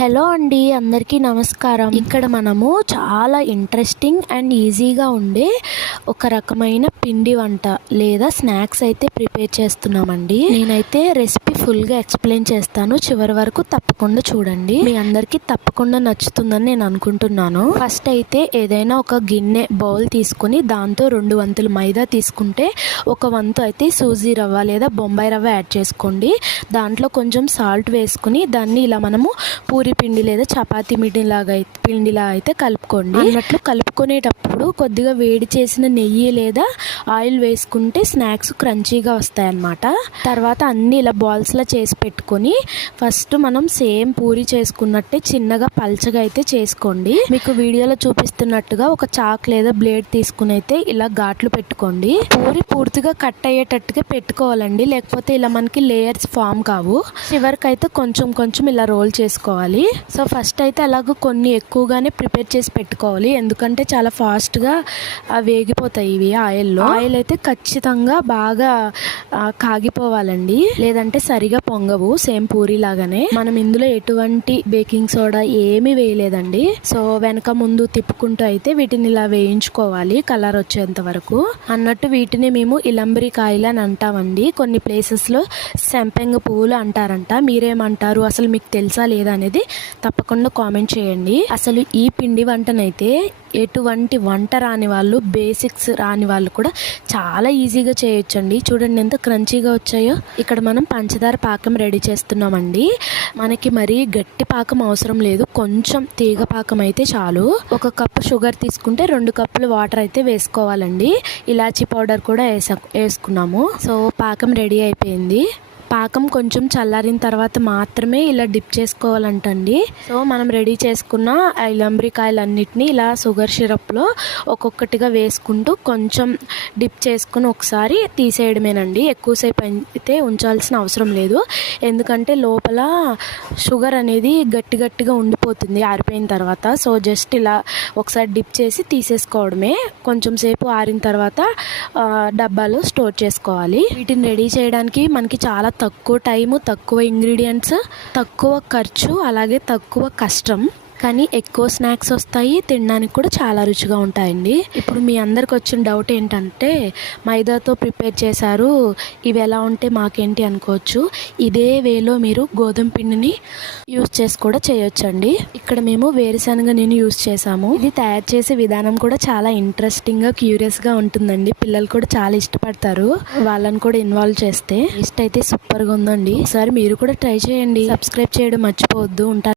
Hello అండి, అందరికీ నమస్కారం. ఇక్కడ మనము చాలా ఇంట్రెస్టింగ్ అండ్ ఈజీగా ఉండే ఒక రకమైన పిండి వంట లేదా స్నాక్స్ అయితే ప్రిపేర్ చేస్తున్నామండి. నేనైతే రెసిపీ ఫుల్గా ఎక్స్ప్లెయిన్ చేస్తాను, చివరి వరకు తప్పకుండా చూడండి. మీ అందరికీ తప్పకుండా నచ్చుతుందని నేను అనుకుంటున్నాను. ఫస్ట్ అయితే ఏదైనా ఒక గిన్నె బౌల్ తీసుకుని దాంతో 2 వంతులు మైదా తీసుకుంటే 1 వంతు అయితే సూజీ రవ్వ లేదా బొంబాయి రవ్వ యాడ్ చేసుకోండి. దాంట్లో కొంచెం సాల్ట్ వేసుకుని దాన్ని ఇలా మనము పూరి పిండి లేదా చపాతీ పిండిలా అయితే కలుపుకోండి. అన్నట్లు కలుపుకునేటప్పుడు కొద్దిగా వేడి చేసిన నెయ్యి లేదా ఆయిల్ వేసుకుంటే స్నాక్స్ క్రంచీగా వస్తాయి అన్నమాట. తర్వాత అన్ని ఇలా బాల్స్లా చేసి పెట్టుకొని ఫస్ట్ మనం సేమ్ పూరి చేసుకున్నట్టే చిన్నగా పల్చగా అయితే చేసుకోండి. మీకు వీడియోలో చూపిస్తున్నట్టుగా ఒక చాక్ లేదా బ్లేడ్ తీసుకుని అయితే ఇలా ఘాట్లు పెట్టుకోండి. పూరి పూర్తిగా కట్ అయ్యేటట్టుగా పెట్టుకోవాలండి, లేకపోతే ఇలా మనకి లేయర్స్ ఫామ్ కావు. చివరికి అయితే కొంచెం కొంచెం ఇలా రోల్ చేసుకోవాలి. సో ఫస్ట్ అయితే అలాగ కొన్ని ఎక్కువగానే ప్రిపేర్ చేసి పెట్టుకోవాలి, ఎందుకంటే చాలా ఫాస్ట్గా వేగిపోతాయి ఇవి ఆయిల్లో. ఆయిల్ అయితే ఖచ్చితంగా బాగా కాగిపోవాలండి, లేదంటే సరిగా పొంగవు. సేమ్ పూరి లాగానే. మనం ఇందులో ఎటువంటి బేకింగ్ సోడా ఏమీ వేయలేదండి. సో వెనక ముందు తిప్పుకుంటూ అయితే వీటిని ఇలా వేయించుకోవాలి కలర్ వచ్చేంత వరకు. అన్నట్టు వీటిని మేము ఇలంబరి కాయలు అని అంటామండి. కొన్ని ప్లేసెస్లో సంపెంగ పువ్వులు అంటారంట. మీరేమంటారు, అసలు మీకు తెలుసా లేదా అనేది తప్పకుండా కామెంట్ చేయండి. అసలు ఈ పిండి వంటనైతే ఎటువంటి వంట రాని వాళ్ళు, బేసిక్స్ రాని వాళ్ళు కూడా చాలా ఈజీగా చేయొచ్చండి. చూడండి ఎంత క్రంచీగా వచ్చాయో. ఇక్కడ మనం పంచదార పాకం రెడీ చేస్తున్నామండి. మనకి మరీ గట్టి పాకం అవసరం లేదు, కొంచెం తీగ పాకం అయితే చాలు. 1 కప్పు షుగర్ తీసుకుంటే 2 కప్పులు వాటర్ అయితే వేసుకోవాలండి. ఇలాచీ పౌడర్ కూడా వేసుకున్నాము. సో పాకం రెడీ అయిపోయింది. పాకం కొంచెం చల్లారిన తర్వాత మాత్రమే ఇలా డిప్ చేసుకోవాలంటండి. సో మనం రెడీ చేసుకున్న ఇలంబ్రికాయలన్నిటినీ ఇలా షుగర్ సిరప్లో ఒక్కొక్కటిగా వేసుకుంటూ కొంచెం డిప్ చేసుకుని ఒకసారి తీసేయడమేనండి. ఎక్కువసేపు అయితే ఉంచాల్సిన అవసరం లేదు, ఎందుకంటే లోపల షుగర్ అనేది గట్టిగా ఉండిపోతుంది ఆరిపోయిన తర్వాత. సో జస్ట్ ఇలా ఒకసారి డిప్ చేసి తీసేసుకోవడమే. కొంచెం సేపు ఆరిన తర్వాత డబ్బాలో స్టోర్ చేసుకోవాలి. వీటిని రెడీ చేయడానికి మనకి చాలా తక్కువ టైము, తక్కువ ఇంగ్రీడియంట్స్, తక్కువ ఖర్చు, అలాగే తక్కువ కష్టం, కానీ ఎక్కువ స్నాక్స్ వస్తాయి. తినడానికి కూడా చాలా రుచిగా ఉంటాయండి. ఇప్పుడు మీ అందరికి వచ్చిన డౌట్ ఏంటంటే, మైదాతో ప్రిపేర్ చేశారు, ఇవి ఎలా ఉంటే మాకేంటి అనుకోవచ్చు. ఇదే వేలో మీరు గోధుమ పిండిని యూజ్ చేసి కూడా చేయొచ్చండి. ఇక్కడ మేము వేరుశనగ నేను యూజ్ చేసాము. ఇది తయారు చేసే విధానం కూడా చాలా ఇంట్రెస్టింగ్గా, క్యూరియస్గా ఉంటుందండి. పిల్లలు కూడా చాలా ఇష్టపడతారు వాళ్ళని కూడా ఇన్వాల్వ్ చేస్తే. టేస్ట్ అయితే సూపర్గా ఉందండి. ఒకసారి మీరు కూడా ట్రై చేయండి. సబ్స్క్రైబ్ చేయడం మర్చిపోవద్దు. ఉంటారు.